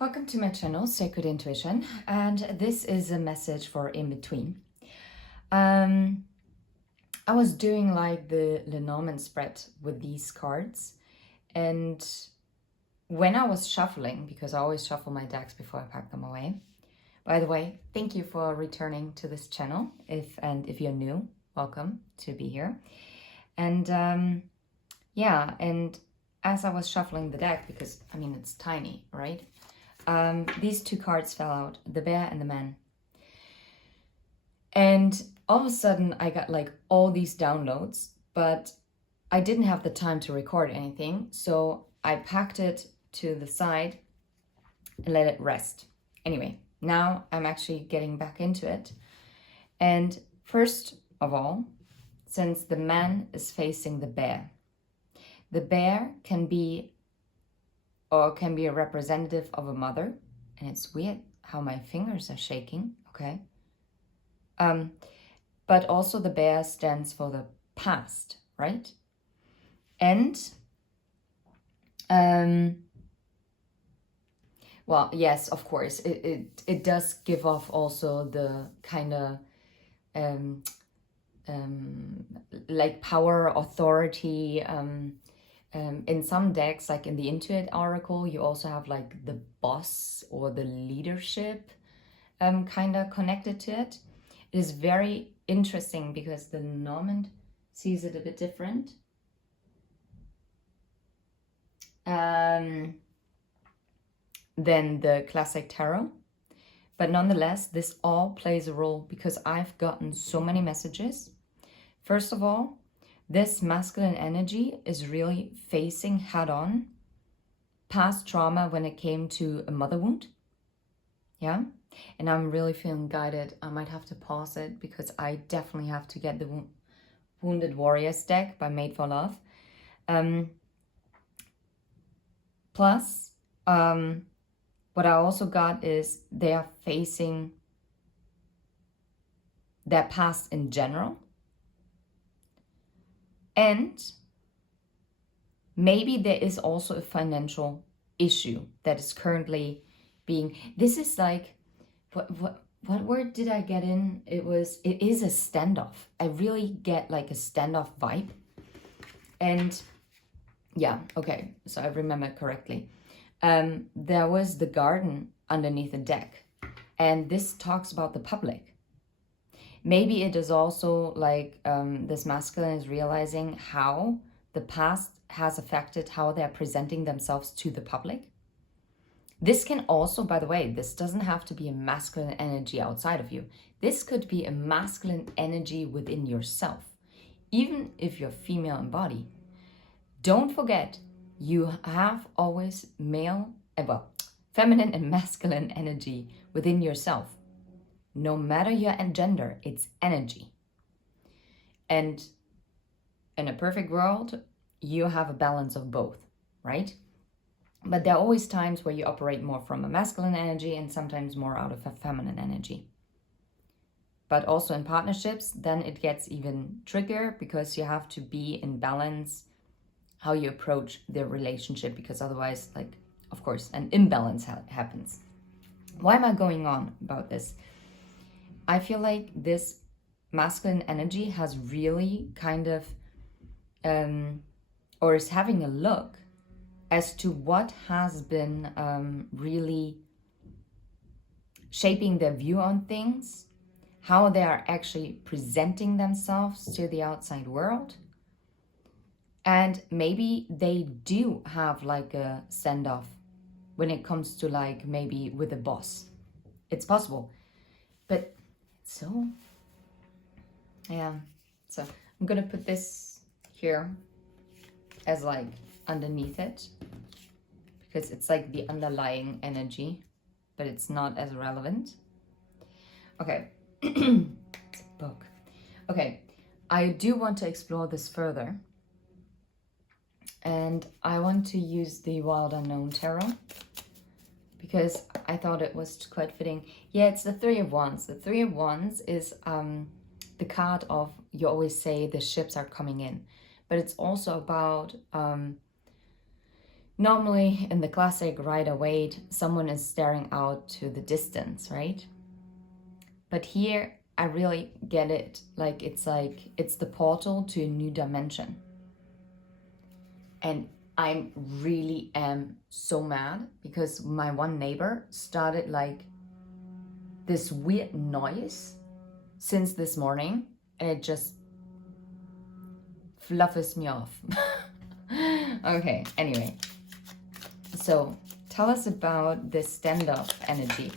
Welcome to my channel, Sacred Intuition, and this is a message for in between. I was doing like the Lenormand spread with these cards, and when I was shuffling, because I always shuffle my decks before I pack them away. By the way, thank you for returning to this channel. If you're new, welcome to be here. And and as I was shuffling the deck, because I mean it's tiny, right? These two cards fell out, the bear and the man. And all of a sudden I got like all these downloads, but I didn't have the time to record anything. So I packed it to the side and let it rest. Anyway, now I'm actually getting back into it. And first of all, since the man is facing the bear can be a representative of a mother. And it's weird how my fingers are shaking, okay? But also the bear stands for the past, right? And, well, yes, of course, it does give off also the kind of, like power, authority, in some decks, like in the Intuit Oracle, you also have like the boss or the leadership kind of connected to it. It is very interesting because the Normand sees it a bit different. Than the classic tarot. But nonetheless, this all plays a role because I've gotten so many messages. First of all, this masculine energy is really facing head-on past trauma when it came to a mother wound. Yeah, and I'm really feeling guided. I might have to pause it because I definitely have to get the Wounded Warriors deck by Made for Love. Plus, what I also got is they are facing their past in general. And maybe there is also a financial issue that is currently being, this is like, what word did I get in? It is a standoff. I really get like a standoff vibe. And yeah, okay, so I remember correctly. There was the garden underneath the deck. And this talks about the public. Maybe it is also like this masculine is realizing how the past has affected how they're presenting themselves to the public. This can also, by the way, this doesn't have to be a masculine energy outside of you. This could be a masculine energy within yourself. Even if you're female in body, don't forget you have always feminine and masculine energy within yourself. No matter your gender, it's energy. And in a perfect world, you have a balance of both, right? But there are always times where you operate more from a masculine energy and sometimes more out of a feminine energy. But also in partnerships, then it gets even trickier because you have to be in balance how you approach the relationship, because otherwise, like, of course, an imbalance happens. Why am I going on about this? I feel like this masculine energy has really kind of, or is having a look as to what has been really shaping their view on things, how they are actually presenting themselves to the outside world. And maybe they do have like a send-off when it comes to like maybe with a boss. It's possible. But so, yeah, so I'm gonna put this here as like underneath it because it's like the underlying energy, but it's not as relevant. Okay, it's a book. Okay, I do want to explore this further, and I want to use the Wild Unknown Tarot because I thought it was quite fitting. Yeah, it's the Three of Wands. The Three of Wands is the card of, you always say the ships are coming in, but it's also about Normally in the classic Rider-Waite, someone is staring out to the distance, right? But here I really get it. Like it's the portal to a new dimension. And I really am so mad because my one neighbor started like this weird noise since this morning, and it just fluffs me off. Okay, anyway. So tell us about this standoff energy.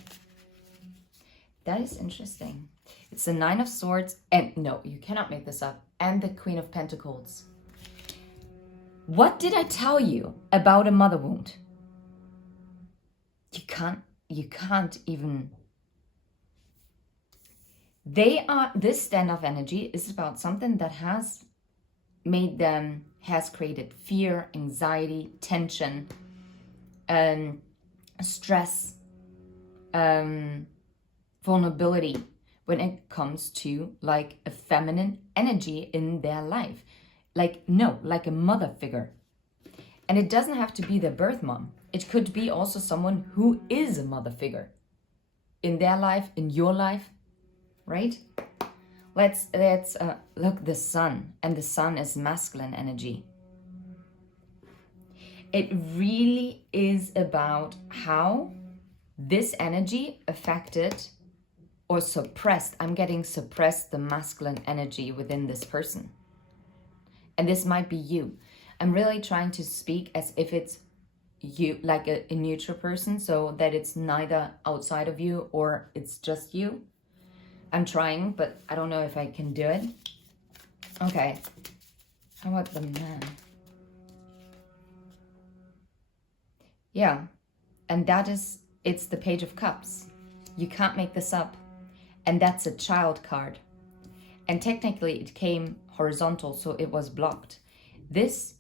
That is interesting. It's the Nine of Swords, and no, you cannot make this up, and the Queen of Pentacles. What did I tell you about a mother wound? You can't even. This standoff energy is about something that has created fear, anxiety, tension, stress, vulnerability when it comes to like a feminine energy in their life. Like a mother figure. And it doesn't have to be their birth mom. It could be also someone who is a mother figure in their life, in your life, right? Let's look, the sun, and the sun is masculine energy. It really is about how this energy affected or suppressed. I'm getting suppressed the masculine energy within this person. And this might be you. I'm really trying to speak as if it's you, like a neutral person, so that it's neither outside of you or it's just you. I'm trying, but I don't know if I can do it. Okay. How about the man? Yeah. And it's the Page of Cups. You can't make this up. And that's a child card. And technically it came horizontal, so it was blocked. This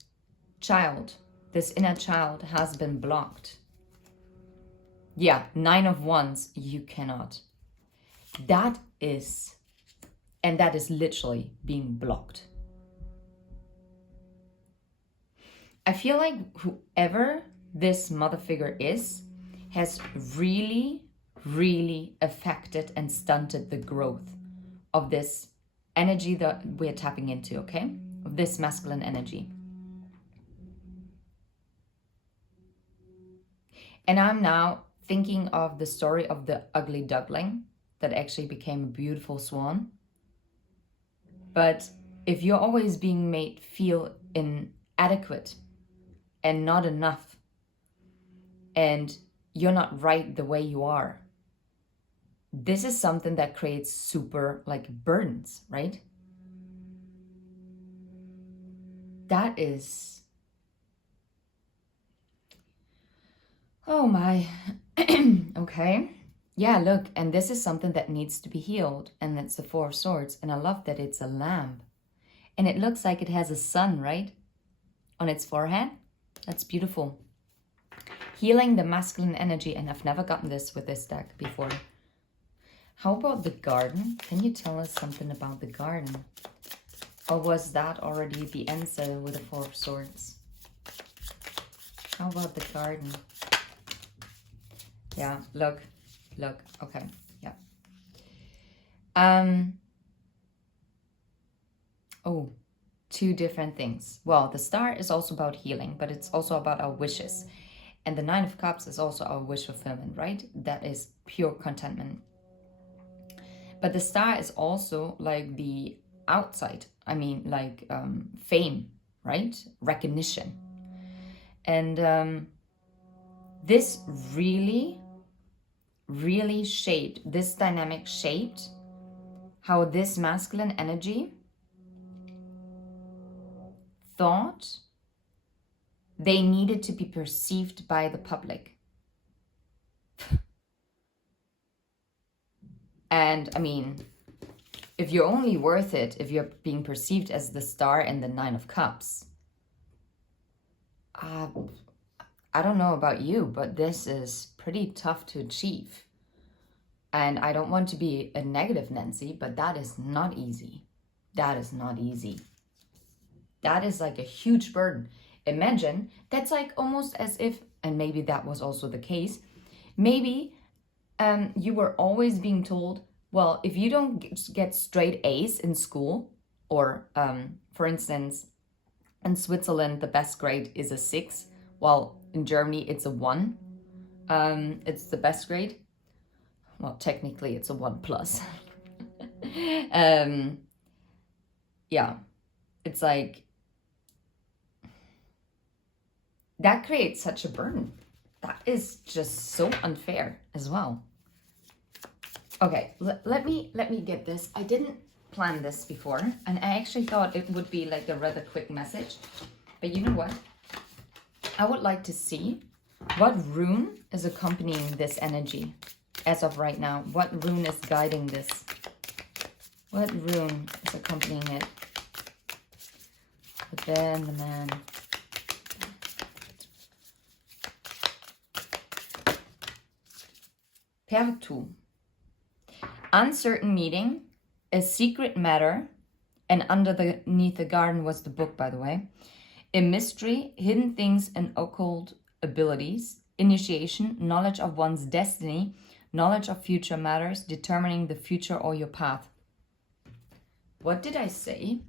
child, this inner child has been blocked. Yeah, 9 of Wands, you cannot. That is literally being blocked. I feel like whoever this mother figure is has really, really affected and stunted the growth of this energy that we're tapping into, okay? Of this masculine energy. And I'm now thinking of the story of the ugly duckling that actually became a beautiful swan. But if you're always being made feel inadequate and not enough, and you're not right the way you are, this is something that creates super like burdens, right? That is, oh my, okay. Yeah, look, and this is something that needs to be healed, and that's the Four of Swords, and I love that it's a lamb. And it looks like it has a sun, right? On its forehead. That's beautiful. Healing the masculine energy, and I've never gotten this with this deck before. How about the garden? Can you tell us something about the garden? Or was that already the answer with the Four of Swords? How about the garden? Yeah, look, okay, yeah. Oh, two different things. Well, the star is also about healing, but it's also about our wishes. And the Nine of Cups is also our wish fulfillment, right? That is pure contentment. But the star is also like the outside. I mean, like fame, right? Recognition. And this really shaped, this dynamic shaped how this masculine energy thought they needed to be perceived by the public. And I mean, if you're only worth it if you're being perceived as the star and the Nine of Cups, I don't know about you, but this is pretty tough to achieve. And I don't want to be a negative Nancy, but that is not easy. That is not easy. That is like a huge burden. Imagine, that's like almost as if, and maybe that was also the case, maybe you were always being told, well, if you don't get straight A's in school, or for instance, in Switzerland, the best grade is a 6, while in Germany, it's a 1. It's the best grade. Well, technically, it's a 1 plus. Yeah, it's like, that creates such a burden. That is just so unfair as well. Okay, let me get this. I didn't plan this before, and I actually thought it would be like a rather quick message. But you know what? I would like to see what rune is accompanying this energy as of right now. What rune is guiding this? What rune is accompanying it? But then the man. Pertu. Uncertain meeting, a secret matter, and underneath the garden was the book, by the way. A mystery, hidden things and occult abilities, initiation, knowledge of one's destiny, knowledge of future matters, determining the future or your path. What did I say?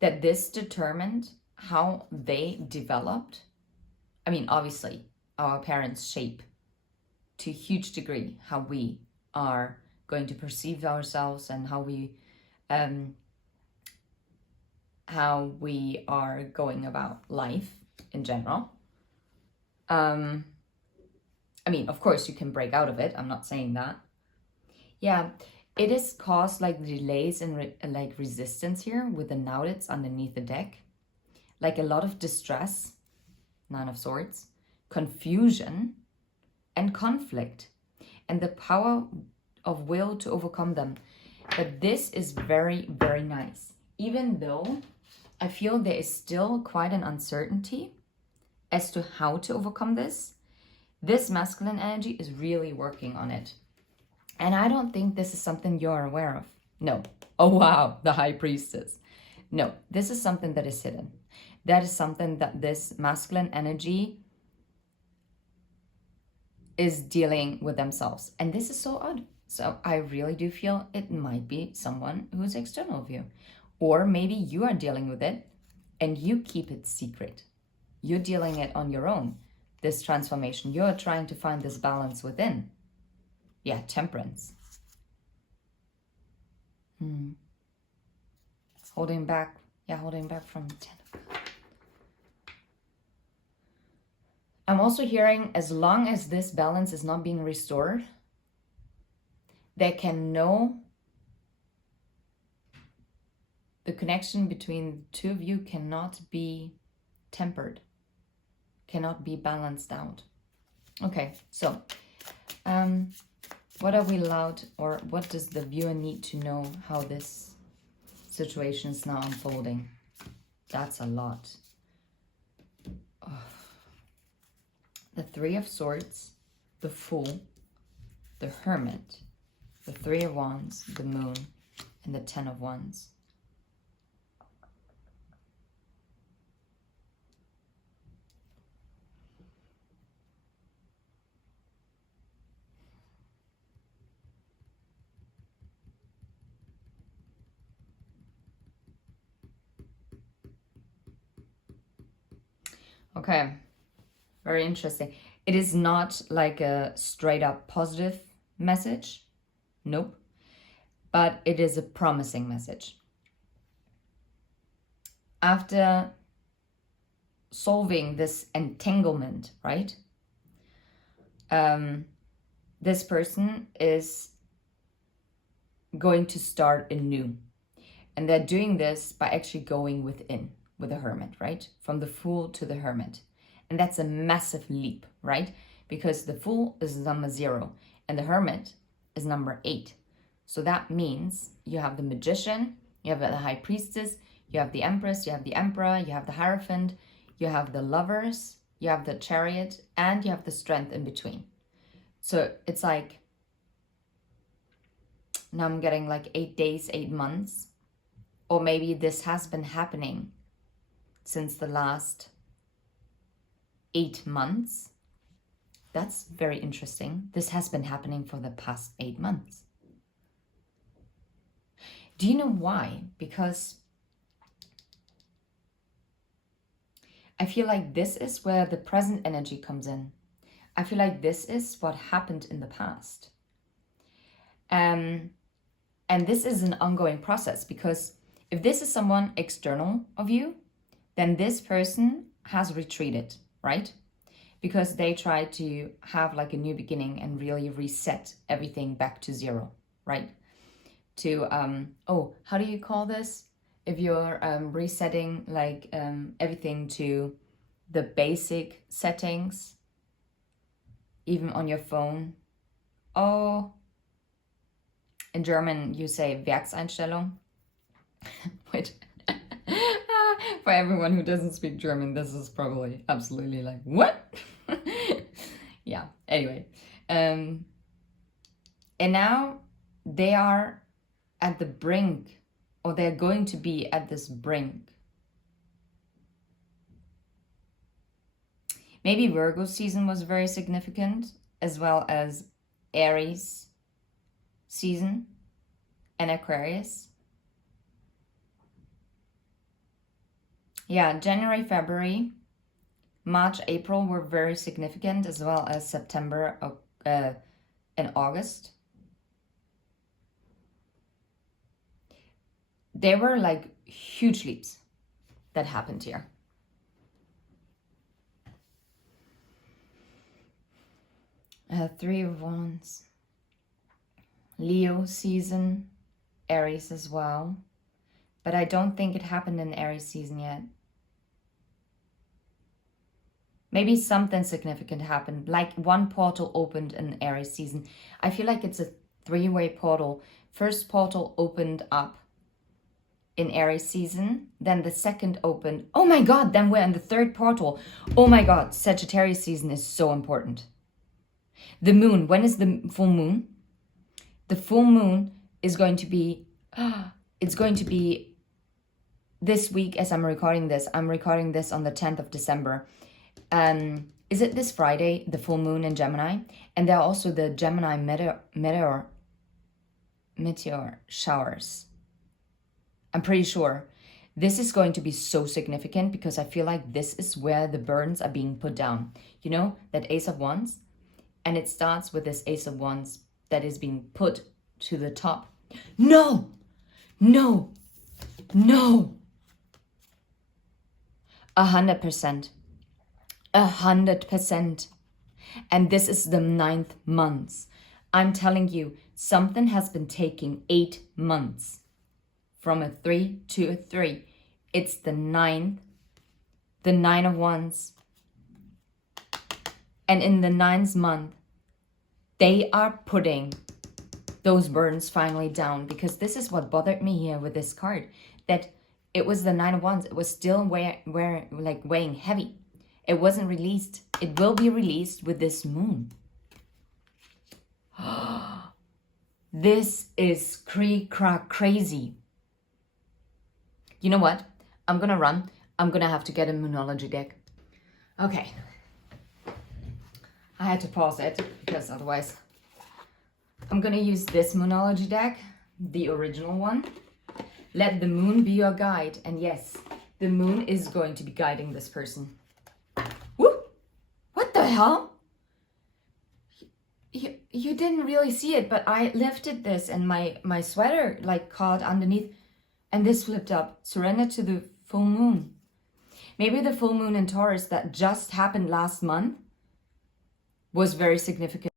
That this determined how they developed? I mean, obviously, our parents shape to a huge degree how we are going to perceive ourselves and how we are going about life in general. I mean, of course, you can break out of it. I'm not saying that. Yeah, it has caused like delays and like resistance here with the Nautitz underneath the deck. Like a lot of distress, 9 of Swords, confusion, and conflict, and the power of will to overcome them. But this is very, very nice. Even though I feel there is still quite an uncertainty as to how to overcome this, this masculine energy is really working on it. And I don't think this is something you're aware of. No. Oh, wow, the High Priestess. No, this is something that is hidden. That is something that this masculine energy is dealing with themselves. And this is so odd. So I really do feel it might be someone who's external of you. Or maybe you are dealing with it and you keep it secret. You're dealing it on your own, this transformation. You're trying to find this balance within. Yeah, Temperance. Holding back. Yeah, holding back from 10. I'm also hearing, as long as this balance is not being restored, the connection between the two of you cannot be tempered, cannot be balanced out. Okay, so what are we allowed, or what does the viewer need to know how this situation is now unfolding? That's a lot. Oh. The 3 of Swords, the Fool, the Hermit, the 3 of Wands, the Moon, and the 10 of Wands. Okay, very interesting. It is not like a straight up positive message. Nope. But it is a promising message. After solving this entanglement, right? This person is going to start anew. And they're doing this by actually going within with the Hermit, right? From the Fool to the Hermit. And that's a massive leap, right? Because the Fool is number 0 and the Hermit is number 8. So that means you have the Magician, you have the High Priestess, you have the Empress, you have the Emperor, you have the Hierophant, you have the Lovers, you have the Chariot, and you have the Strength in between. So it's like, now I'm getting like 8 days, 8 months, or maybe this has been happening since the last 8 months. That's very interesting. This has been happening for the past 8 months. Do you know why? Because I feel like this is where the present energy comes in. I feel like this is what happened in the past. And this is an ongoing process, because if this is someone external of you, then this person has retreated, right? Because they try to have like a new beginning and really reset everything back to zero, right? To, how do you call this? If you're resetting like everything to the basic settings, even on your phone. Oh, in German you say Werkseinstellung. Wait. For everyone who doesn't speak German, this is probably absolutely like, what? Yeah, anyway. And now they are at the brink, or they're going to be at this brink. Maybe Virgo season was very significant, as well as Aries season and Aquarius. Yeah, January, February, March, April were very significant, as well as September and August. There were like huge leaps that happened here. Three of Wands, Leo season, Aries as well. But I don't think it happened in Aries season yet. Maybe something significant happened, like one portal opened in Aries season. I feel like it's a three-way portal. First portal opened up in Aries season, then the second opened. Oh my God, then we're in the third portal. Oh my God, Sagittarius season is so important. The moon, when is the full moon? The full moon is going to be, it's going to be this week as I'm recording this. I'm recording this on the 10th of December. Is it this Friday, the full moon in Gemini? And there are also the Gemini meteor showers. I'm pretty sure this is going to be so significant, because I feel like this is where the burdens are being put down. You know, that Ace of Wands? And it starts with this Ace of Wands that is being put to the top. No! No! No! 100%. 100%. And this is the 9th month. I'm telling you, something has been taking 8 months. From a 3 to a 3. It's the 9th. The 9 of Wands. And in the 9th month, they are putting those burdens finally down. Because this is what bothered me here with this card. That it was the 9 of Wands. It was still weighing heavy. It wasn't released. It will be released with this moon. This is crazy. You know what? I'm gonna run. I'm gonna have to get a Moonology deck. Okay. I had to pause it, because otherwise I'm gonna use this Moonology deck, the original one. Let the moon be your guide. And yes, the moon is going to be guiding this person. Woo! What the hell? You didn't really see it, but I lifted this and my sweater like caught underneath, and this flipped up. Surrender to the full moon. Maybe the full moon in Taurus that just happened last month was very significant